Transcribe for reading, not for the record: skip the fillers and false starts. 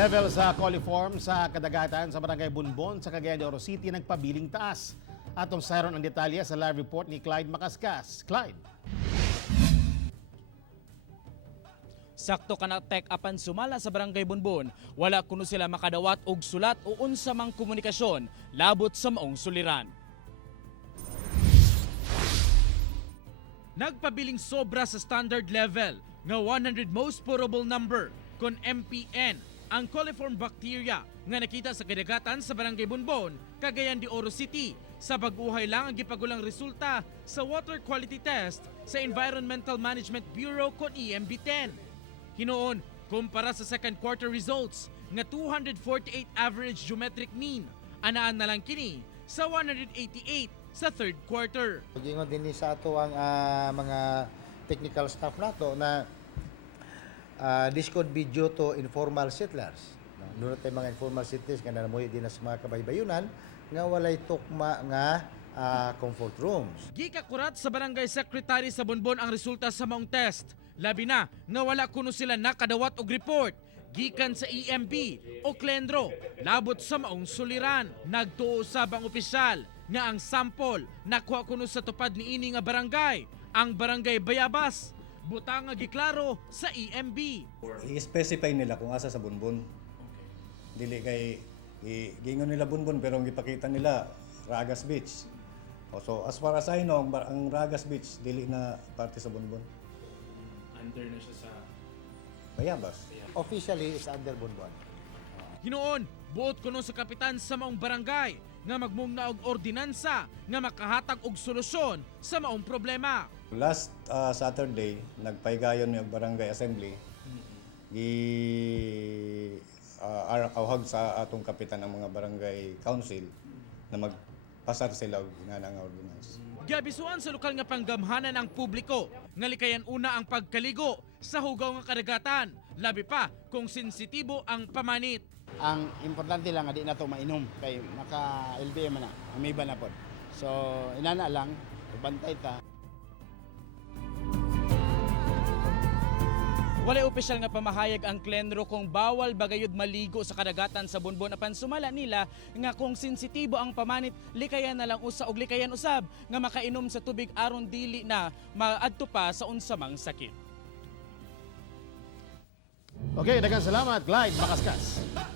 Level sa coliform sa kadagatan sa Barangay Bunbon sa Cagayan de Oro City nagpabiling taas. Atong sayron ang detalye sa live report ni Clyde Macascas. Clyde. Sakto kanatek apan sumala sa Barangay Bunbon, wala kuno sila makadawat og sulat o unsa mang komunikasyon labot sa maong suliran. Nagpabiling sobra sa standard level nga 100 most portable number kon MPN ang coliform bacteria nga nakita sa kadagatan sa Barangay Bunbon, Cagayan de Oro City. Sa pag-uhay lang ang gipagulang resulta sa water quality test sa Environmental Management Bureau kon EMB10. Hinoon, kumpara sa second quarter results nga 248 average geometric mean, anaan na lang kini sa 188 sa third quarter. Gingon din sa ato ang mga technical staff nato na this could be due to informal settlers. Doon tayo mga informal settlers nga namuhi din sa mga kabaybayunan nga walay tukma nga comfort rooms. Gikakurat sa barangay secretary sa Bunbon ang resulta sa maong test. Labi na nga wala kuno sila nakadawat og report gikan sa EMB o Klendro labot sa maong suliran. Nagtuo usab ang opisyal nga ang sample nakuha kuno sa tupad niini nga barangay, ang Barangay Bayabas, butang nga giklaro sa EMB. I-specify nila kung asa sa Bunbon. Dili kay gingon nila Bunbon pero ang gipakita nila Ragas Beach. So as far as I know, ang Ragas Beach dili na parte sa Bunbon. Under na siya sa Bayabas. Officially is under Bunbon. Hinoon, buot kuno sa kapitan sa maong barangay nga magmumna og ordinansa nga makahatag og solusyon sa maong problema. Last Saturday, nagpaygayon ni Barangay Assembly. Awhag sa atong kapitan ang mga barangay council na magpasar sila og nga nga ordinance. Giabisuan sa lokal nga panggamhanan ang publiko nga likayan una ang pagkaligo sa hugaw nga kadagatan, labi pa kung sensitibo ang pamanit. Ang importante lang nga di na to mainom kay maka LBM na, amiba na pod. So inana lang, bantay ta. Walay opisyal nga pamahayag ang Klendro kung bawal bagayod maligo sa kadagatan sa Bunbon apan sumala nila nga kung sensitibo ang pamanit, likayan na lang usa og likayan usab nga makainom sa tubig aron dili na maadto pa sa unsamang sakit. Okay, daghang salamat Clyde Macascas.